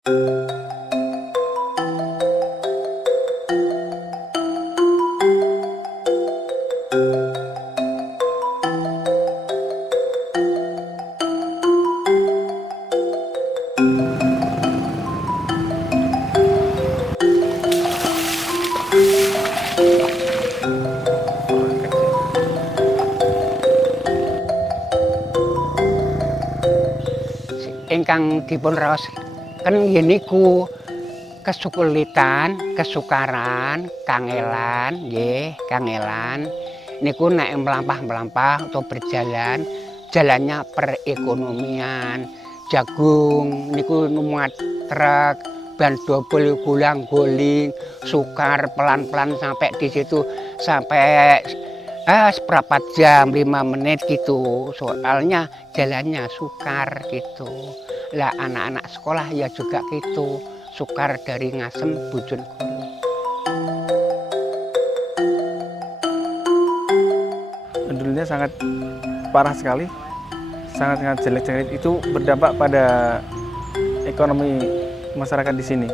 Ingkang dipun raos kan niku kesulitan, kesukaran, kangelan, nggih, kangelan. Niku nek melampah-melampah atau berjalan, jalannya perekonomian. Jagung niku muat truk, ban dobel gulang-guling, sukar pelan-pelan sampai di situ sampai seberapa jam, 5 menit gitu. Soalnya jalannya sukar gitu. Lah anak-anak sekolah ya juga gitu. Sukar dari Ngasem Bojonegoro. Dulunya sangat parah sekali, sangat jelek-jelek. Itu berdampak pada ekonomi masyarakat di sini.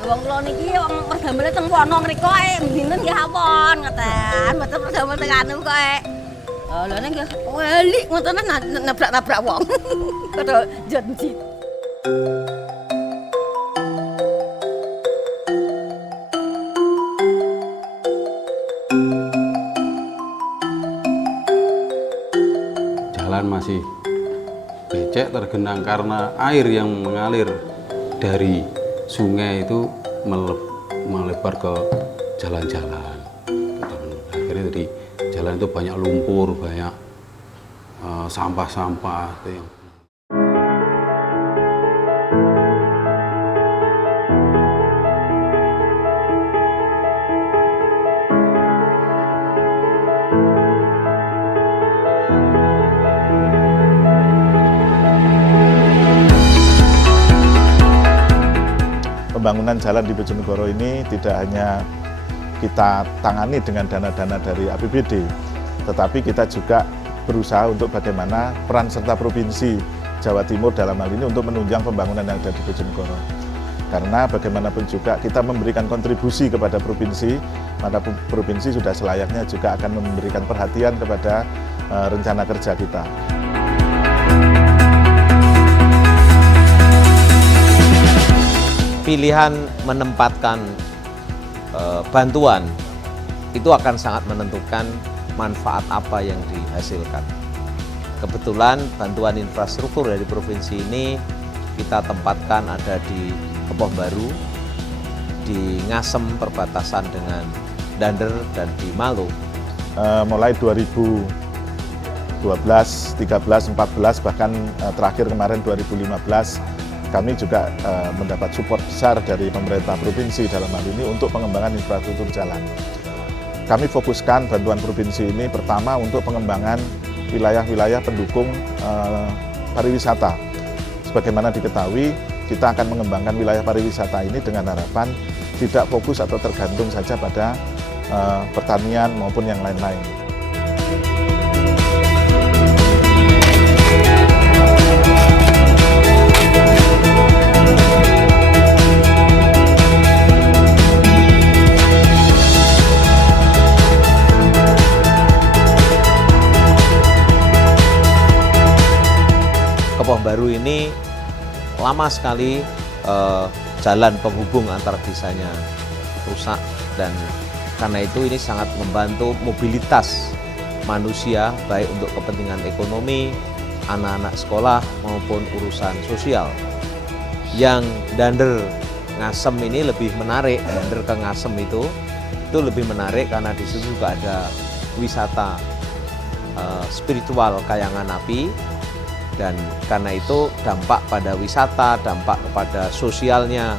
Wong kula niki wong perdamel teng kono mriko dinten nggih awon ngoten, mboten perdamel teng anu kok. Lha nek nggih welik ngoten nabrak-nabrak wong. Kata janji. Jalan masih becek tergenang karena air yang mengalir dari sungai itu melebar ke jalan-jalan. Akhirnya dari jalan itu banyak lumpur, banyak sampah-sampah. Pembangunan jalan di Bojonegoro ini tidak hanya kita tangani dengan dana-dana dari APBD, tetapi kita juga berusaha untuk bagaimana peran serta Provinsi Jawa Timur dalam hal ini untuk menunjang pembangunan yang ada di Bojonegoro. Karena bagaimanapun juga kita memberikan kontribusi kepada provinsi, maka provinsi sudah selayaknya juga akan memberikan perhatian kepada rencana kerja kita. Pilihan menempatkan bantuan itu akan sangat menentukan manfaat apa yang dihasilkan. Kebetulan bantuan infrastruktur dari provinsi ini kita tempatkan ada di Keboh Baru, di Ngasem perbatasan dengan Dander dan di Malo. Mulai 2012, 13, 14, bahkan terakhir kemarin 2015, kami juga mendapat support besar dari pemerintah provinsi dalam hal ini untuk pengembangan infrastruktur jalan. Kami fokuskan bantuan provinsi ini pertama untuk pengembangan wilayah-wilayah pendukung pariwisata. Sebagaimana diketahui, kita akan mengembangkan wilayah pariwisata ini dengan harapan tidak fokus atau tergantung saja pada pertanian maupun yang lain-lain. Keboh Baru ini lama sekali jalan penghubung antar desanya rusak, dan karena itu ini sangat membantu mobilitas manusia baik untuk kepentingan ekonomi, anak-anak sekolah maupun urusan sosial. Yang Dander Ngasem ini lebih menarik, Dander ke Ngasem itu lebih menarik karena di situ juga ada wisata spiritual Kayangan Api. Dan karena itu dampak pada wisata, dampak kepada sosialnya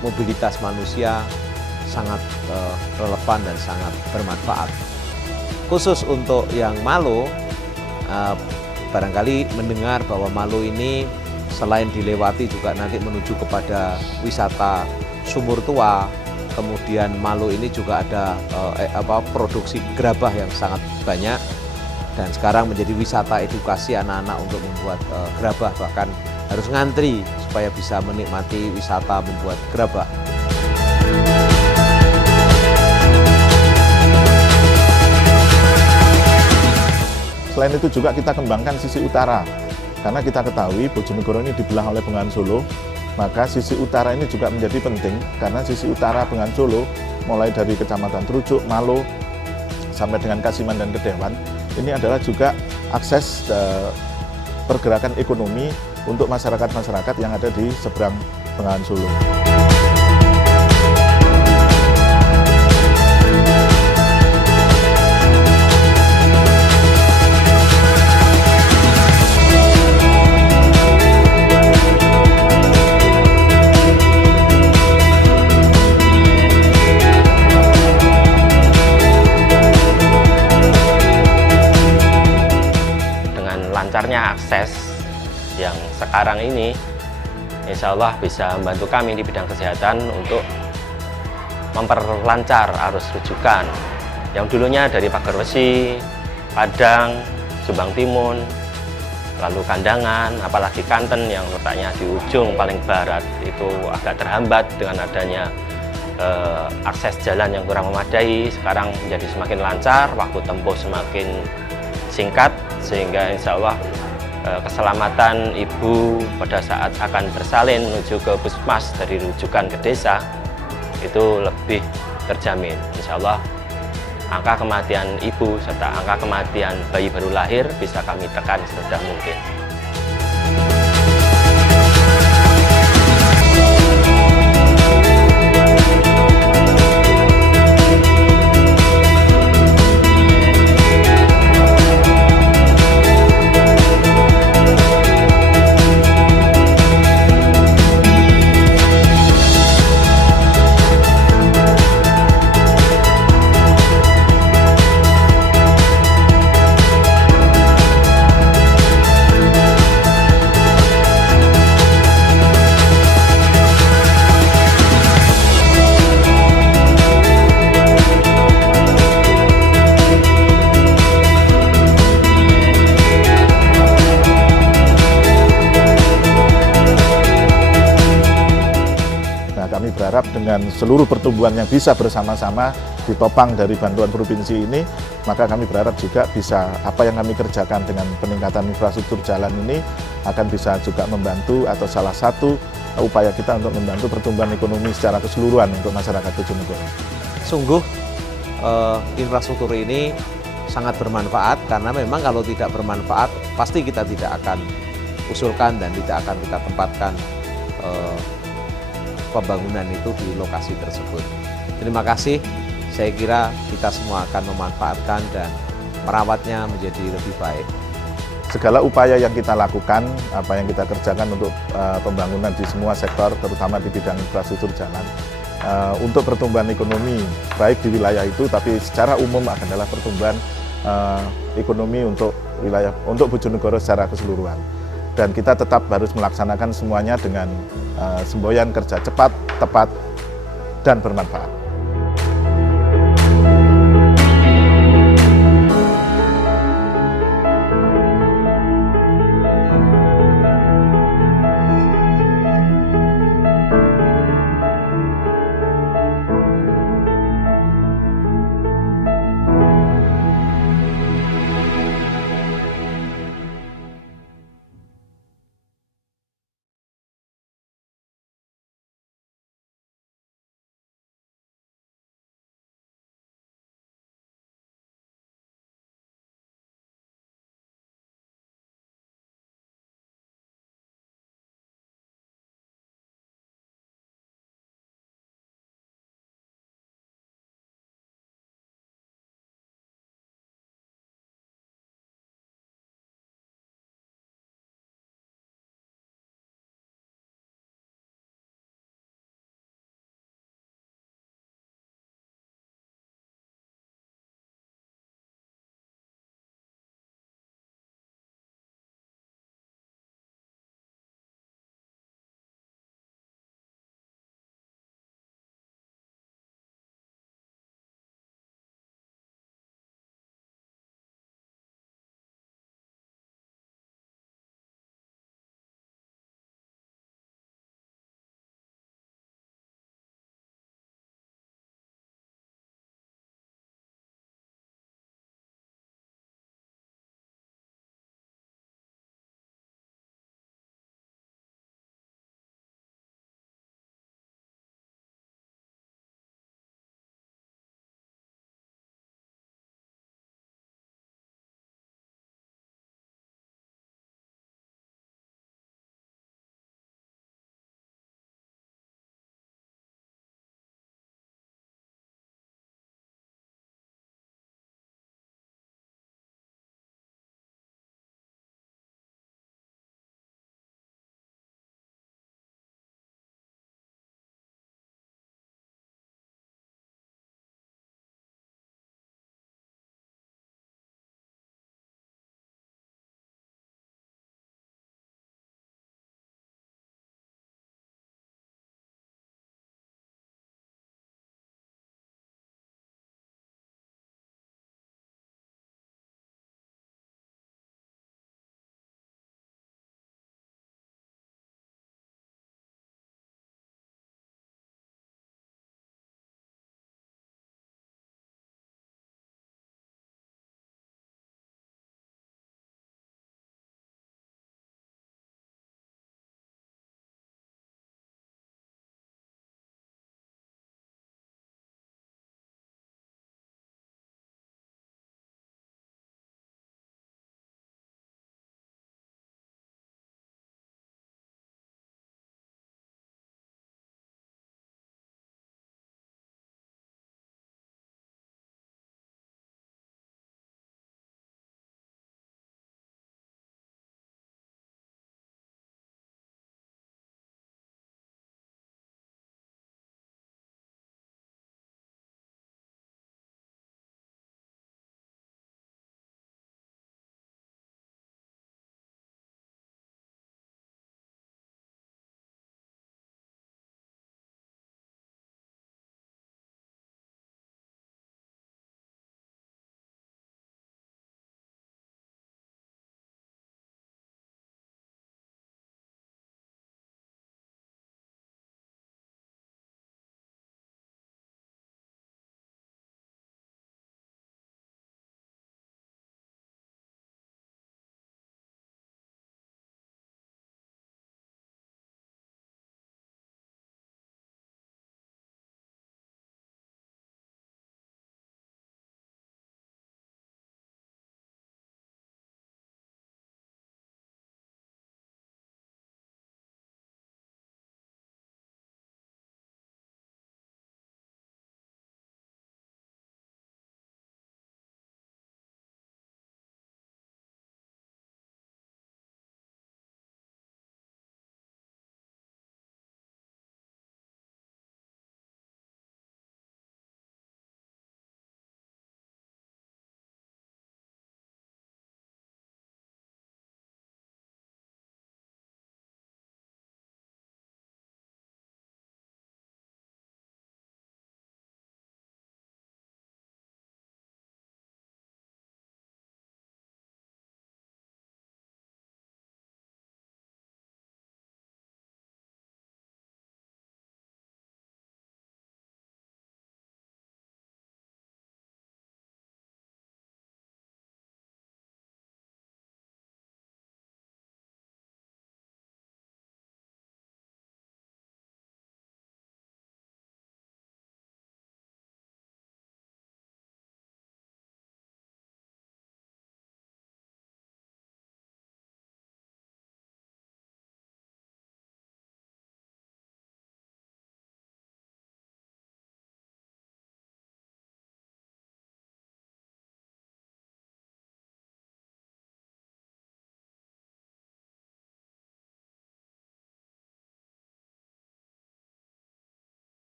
mobilitas manusia sangat relevan dan sangat bermanfaat. Khusus untuk yang Malo, barangkali mendengar bahwa Malo ini selain dilewati juga nanti menuju kepada wisata sumur tua. Kemudian Malo ini juga ada produksi gerabah yang sangat banyak. Dan sekarang menjadi wisata edukasi anak-anak untuk membuat gerabah, bahkan harus ngantri supaya bisa menikmati wisata membuat gerabah. Selain itu juga kita kembangkan sisi utara, karena kita ketahui Bojonegoro ini dibelah oleh Bengawan Solo, maka sisi utara ini juga menjadi penting, karena sisi utara Bengawan Solo, mulai dari Kecamatan Trucuk, Malo, sampai dengan Kasiman dan Kedewan, ini adalah juga akses pergerakan ekonomi untuk masyarakat-masyarakat yang ada di seberang Bengawan Solo. Lancarnya akses yang sekarang ini insya Allah bisa membantu kami di bidang kesehatan untuk memperlancar arus rujukan yang dulunya dari Pagar Wesi, Padang, Jombang Timun, lalu Kandangan, apalagi Kanten yang letaknya di ujung paling barat itu agak terhambat dengan adanya akses jalan yang kurang memadai. Sekarang menjadi semakin lancar, waktu tempuh semakin singkat, sehingga insya Allah keselamatan ibu pada saat akan bersalin menuju ke puskesmas dari rujukan ke desa itu lebih terjamin. Insya Allah angka kematian ibu serta angka kematian bayi baru lahir bisa kami tekan serendah mungkin. Kami berharap dengan seluruh pertumbuhan yang bisa bersama-sama ditopang dari bantuan provinsi ini, maka kami berharap juga bisa apa yang kami kerjakan dengan peningkatan infrastruktur jalan ini akan bisa juga membantu atau salah satu upaya kita untuk membantu pertumbuhan ekonomi secara keseluruhan untuk masyarakat Bojonegoro. Sungguh infrastruktur ini sangat bermanfaat, karena memang kalau tidak bermanfaat pasti kita tidak akan usulkan dan tidak akan kita tempatkan pembangunan itu di lokasi tersebut. Terima kasih, saya kira kita semua akan memanfaatkan dan merawatnya menjadi lebih baik. Segala upaya yang kita lakukan, apa yang kita kerjakan untuk pembangunan di semua sektor, terutama di bidang infrastruktur jalan, untuk pertumbuhan ekonomi, baik di wilayah itu, tapi secara umum adalah pertumbuhan ekonomi untuk wilayah, untuk Bojonegoro secara keseluruhan. Dan kita tetap harus melaksanakan semuanya dengan semboyan kerja cepat, tepat, dan bermanfaat.